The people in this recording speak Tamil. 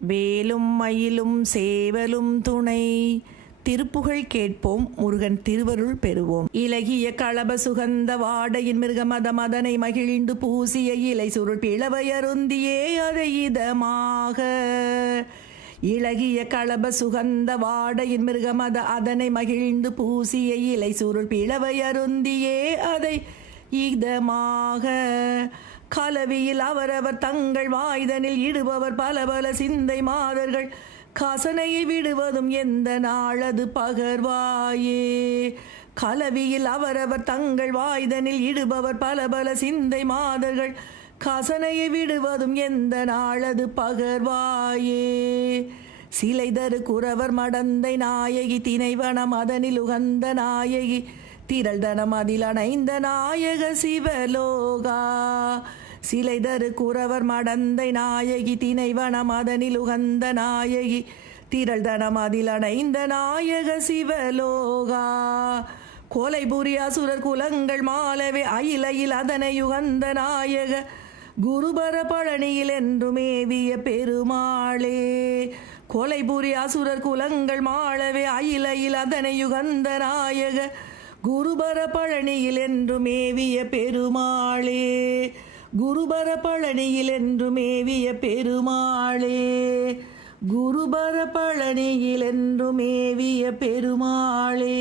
வேலும் மயிலும் சேவலும் துணை. திருப்புகழ் கேட்போம், முருகன் திருவருள் பெறுவோம். இலகிய களப சுகந்த வாடையின் மிருகமத மதனை மகிழ்ந்து பூசிய இலை சுருள் பிளவை அருந்தியே அதை இதமாக. இலகிய களப சுகந்த வாடையின் மிருகமத அதனை மகிழ்ந்து பூசிய இலை சுருள் பிளவை அருந்தியே அதை இதமாக. கலவியில் அவரவர் தங்கள் வாய்தனில் இடுபவர் பல பல சிந்தை மாதர்கள் காசனையை விடுவதும் எந்த நாளது பகர்வாயே. கலவியில் அவரவர் தங்கள் வாய்தனில் இடுபவர் பல பல சிந்தை மாதர்கள் காசனையை விடுவதும் எந்த நாளது பகர்வாயே. சிலை தரு குறவர் மடந்தை நாயகி திணைவனம் அதனில் உகந்த நாயகி திரள் தனம் அதில் அணைந்த நாயக சிவலோகா. சிலை தரு குறவர் மடந்தை நாயகி திணைவனம் அதனில் உகந்த நாயகி திரள் தனம் அதில் அணைந்த நாயக சிவலோகா. கொலை புரிய அசுரர் குலங்கள் மாலவே அயிலையில் அதனை யுகந்த நாயக குருபர பழனியில் என்று மேவிய பெருமாளே. கொலை புரிய அசுரர் குலங்கள் மாளவே அயிலையில் அதனை யுகந்த நாயக குருபர பழனியில் என்று மேவிய பெருமாளே. குருபர பழனியில் என்று மேவிய பெருமாளே. குருபர பழனியில் என்று மேவிய பெருமாளே.